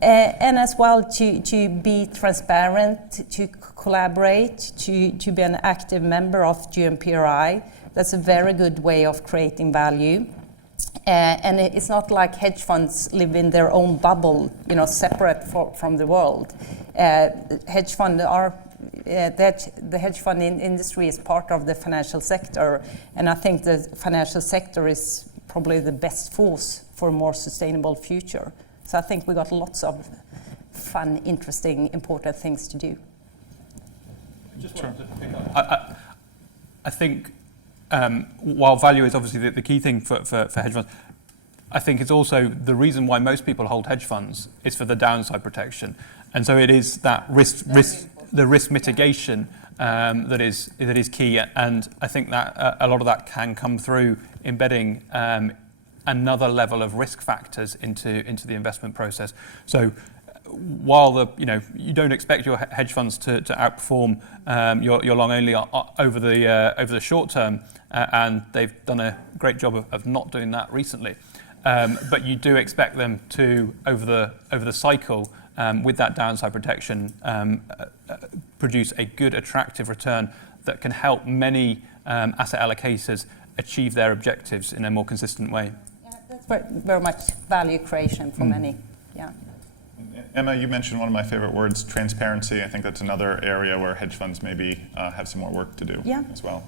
And as well to be transparent, to collaborate, to be an active member of PRI. That's a very good way of creating value. And it's not like hedge funds live in their own bubble, separate from the world. The hedge fund industry is part of the financial sector, and I think the financial sector is probably the best force for a more sustainable future. So I think we got lots of fun, interesting, important things to do. Just wanted to pick up. I think while value is obviously the key thing for hedge funds, I think it's also the reason why most people hold hedge funds is for the downside protection, and so it is that risk mitigation that is key, and I think that a lot of that can come through embedding another level of risk factors into the investment process. So while you don't expect your hedge funds to outperform your long only over the short term, and they've done a great job of not doing that recently, but you do expect them to over the cycle with that downside protection produce a good attractive return that can help many asset allocators achieve their objectives in a more consistent way. Yeah, that's very much value creation for many. Yeah. Emma, you mentioned one of my favorite words, transparency. I think that's another area where hedge funds maybe have some more work to do as well.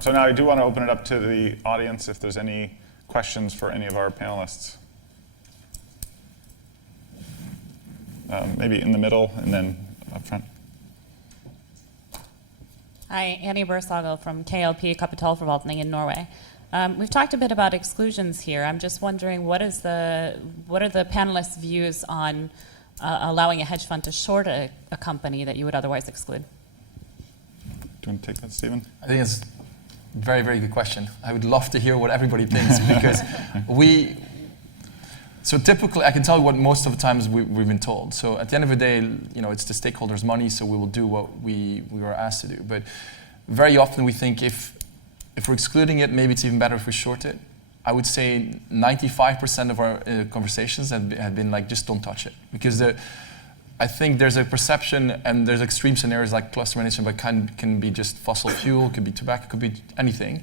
So now I do want to open it up to the audience if there's any questions for any of our panelists. Maybe in the middle and then up front. Hi, Annie Bursagel from KLP Kapitalforvaltning in Norway. We've talked a bit about exclusions here. I'm just wondering what are the panelists' views on allowing a hedge fund to short a company that you would otherwise exclude? Do you want to take that, Stephen? I think it's a very, very good question. I would love to hear what everybody thinks because so typically, I can tell you what most of the times we've been told. So at the end of the day, it's the stakeholders' money, so we will do what we were asked to do. But very often we think if we're excluding it, maybe it's even better if we short it. I would say 95% of our conversations have been like, just don't touch it. Because I think there's a perception, and there's extreme scenarios like cluster management, but can be just fossil fuel, could be tobacco, could be anything.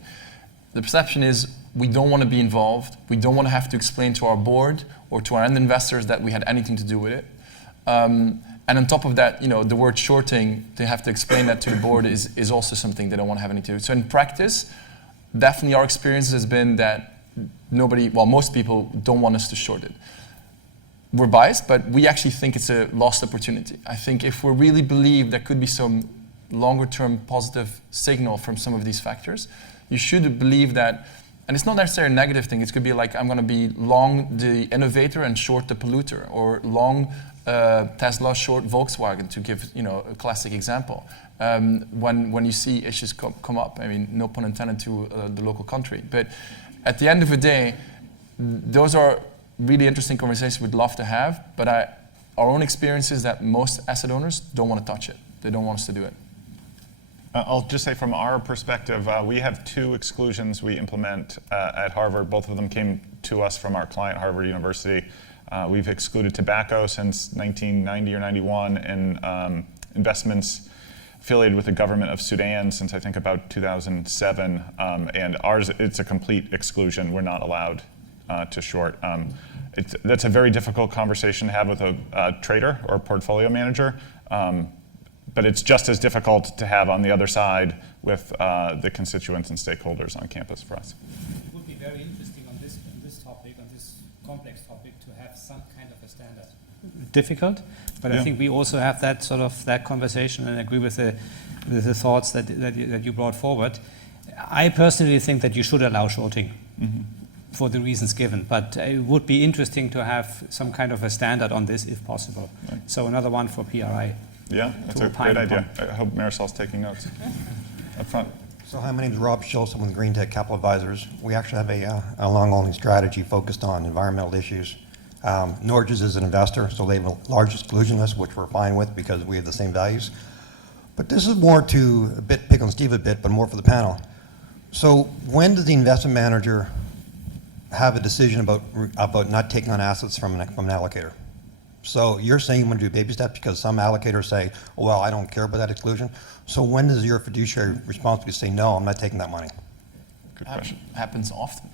The perception is we don't want to be involved. We don't want to have to explain to our board or to our end investors that we had anything to do with it. And on top of that, the word shorting, to have to explain that to the board is also something they don't want to have anything to do. So in practice, definitely our experience has been that most people don't want us to short it. We're biased, but we actually think it's a lost opportunity. I think if we really believe there could be some longer term positive signal from some of these factors, you should believe that, and it's not necessarily a negative thing, it could be like I'm going to be long the innovator and short the polluter, or long Tesla, short Volkswagen, to give a classic example. When you see issues come up, I mean, no pun intended to the local country, but at the end of the day, those are really interesting conversations we'd love to have, but our own experience is that most asset owners don't want to touch it. They don't want us to do it. I'll just say from our perspective, we have 2 exclusions we implement at Harvard. Both of them came to us from our client, Harvard University. We've excluded tobacco since 1990 or 91, and investments affiliated with the government of Sudan since I think about 2007. And ours, it's a complete exclusion. We're not allowed to short. That's a very difficult conversation to have with a trader or portfolio manager. But it's just as difficult to have on the other side with the constituents and stakeholders on campus for us. It would be very interesting on this topic, on this complex topic, to have some kind of a standard. Difficult, but I think we also have that conversation, and agree with the thoughts that you brought forward. I personally think that you should allow shorting. for the reasons given. But it would be interesting to have some kind of a standard on this if possible. Right. So another one for PRI. Yeah, that's a great idea. I hope Marisol's taking notes. Up front. So hi, my name is Rob Schultz. I'm with Green Tech Capital Advisors. We actually have a long-only strategy focused on environmental issues. Norges is an investor, so they have a large exclusion list, which we're fine with because we have the same values. But this is more to a bit pick on Steve a bit, but more for the panel. So when does the investment manager have a decision about not taking on assets from an allocator? So you're saying you want to do baby steps because some allocators say, oh, well, I don't care about that exclusion. So when does your fiduciary responsibility say, no, I'm not taking that money? Good question. Happens often.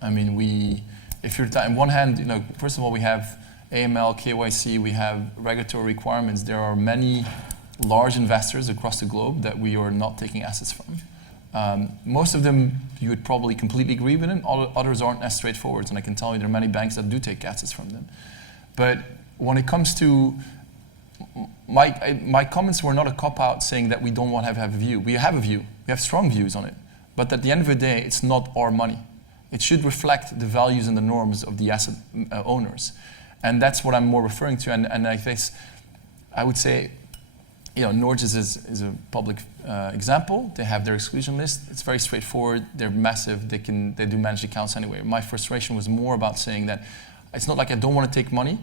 I mean, if you're on one hand, first of all, we have AML, KYC, we have regulatory requirements. There are many large investors across the globe that we are not taking assets from. Most of them, you would probably completely agree with them. Others aren't as straightforward, and I can tell you there are many banks that do take assets from them. But when it comes to my comments were not a cop-out saying that we don't want to have a view. We have a view. We have strong views on it. But at the end of the day, it's not our money. It should reflect the values and the norms of the asset owners. And that's what I'm more referring to. And I guess I would say, Norges is a public example. They have their exclusion list. It's very straightforward. They're massive. They do managed accounts anyway. My frustration was more about saying that it's not like I don't want to take money.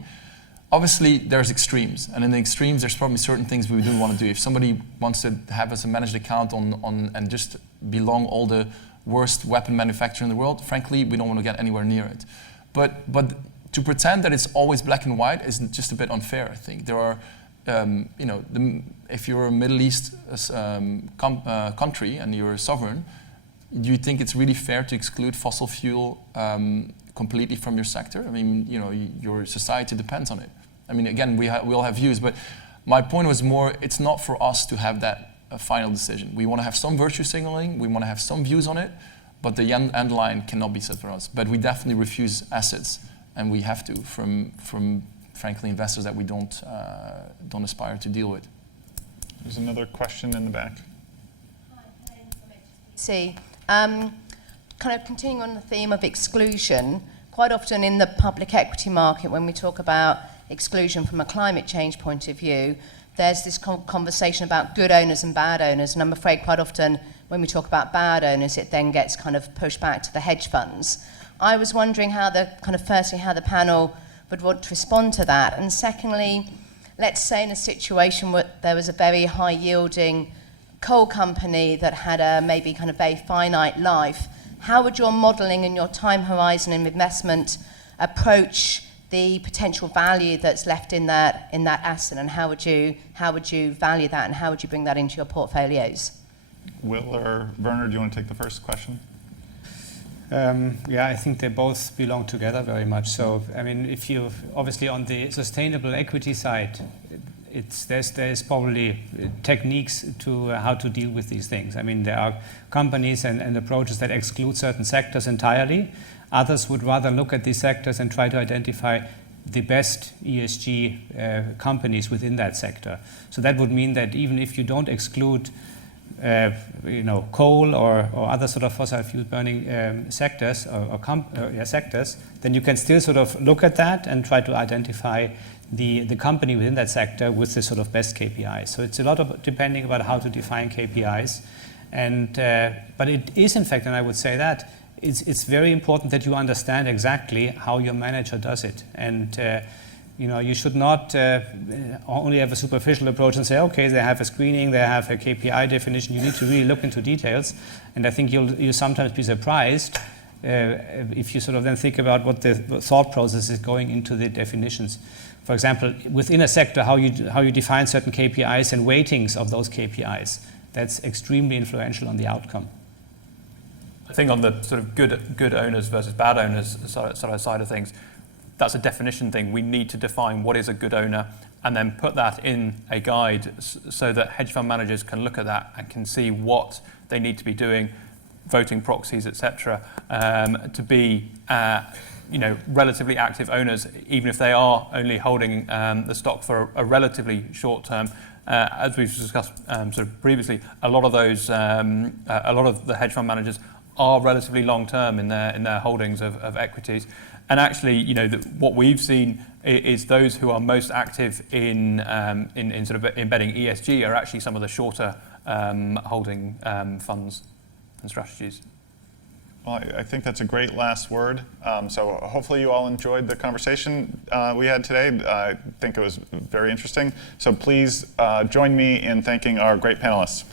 Obviously, there's extremes, and in the extremes, there's probably certain things we do want to do. If somebody wants to have us a managed account on and just belong all the worst weapon manufacturer in the world, frankly, we don't want to get anywhere near it. But to pretend that it's always black and white is just a bit unfair, I think. There are, if you're a Middle East country and you're a sovereign, do you think it's really fair to exclude fossil fuel completely from your sector? I mean, your society depends on it. I mean, again, we all have views, but my point was more, it's not for us to have that final decision. We want to have some virtue signaling, we want to have some views on it, but the end line cannot be set for us. But we definitely refuse assets, and we have to, from frankly, investors that we don't aspire to deal with. There's another question in the back. Hi, Helen from HSBC. Kind of continuing on the theme of exclusion, quite often in the public equity market, when we talk about exclusion from a climate change point of view, there's this conversation about good owners and bad owners, and I'm afraid quite often when we talk about bad owners, it then gets kind of pushed back to the hedge funds. I was wondering firstly how the panel would want to respond to that, and secondly, let's say in a situation where there was a very high-yielding coal company that had a maybe kind of very finite life, how would your modelling and your time horizon and investment approach the potential value that's left in that asset, and how would you value that, and how would you bring that into your portfolios? Will or Werner, do you want to take the first question? I think they both belong together very much. So, I mean, if you obviously on the sustainable equity side, there's probably techniques to how to deal with these things. I mean, there are companies and approaches that exclude certain sectors entirely. Others would rather look at these sectors and try to identify the best ESG companies within that sector. So that would mean that even if you don't exclude coal or other sort of fossil fuel burning sectors sectors, then you can still sort of look at that and try to identify the company within that sector with the sort of best KPIs. So it's a lot of depending about how to define KPIs, and but it is in fact, and I would say that it's very important that you understand exactly how your manager does it, and you should not only have a superficial approach and say, okay, they have a screening, they have a KPI definition. You need to really look into details, and I think you'll sometimes be surprised if you sort of then think about what the thought process is going into the definitions. For example, within a sector, how you define certain KPIs and weightings of those KPIs, that's extremely influential on the outcome. I think on the sort of good owners versus bad owners side of things, that's a definition thing. We need to define what is a good owner and then put that in a guide so that hedge fund managers can look at that and can see what they need to be doing, voting proxies, etc., to be relatively active owners, even if they are only holding the stock for a relatively short term. As we've discussed sort of previously, a lot of the hedge fund managers are relatively long-term in their holdings of equities. And actually, what we've seen is those who are most active in sort of embedding ESG are actually some of the shorter holding funds and strategies. Well, I think that's a great last word. So hopefully you all enjoyed the conversation we had today. I think it was very interesting. So please join me in thanking our great panelists.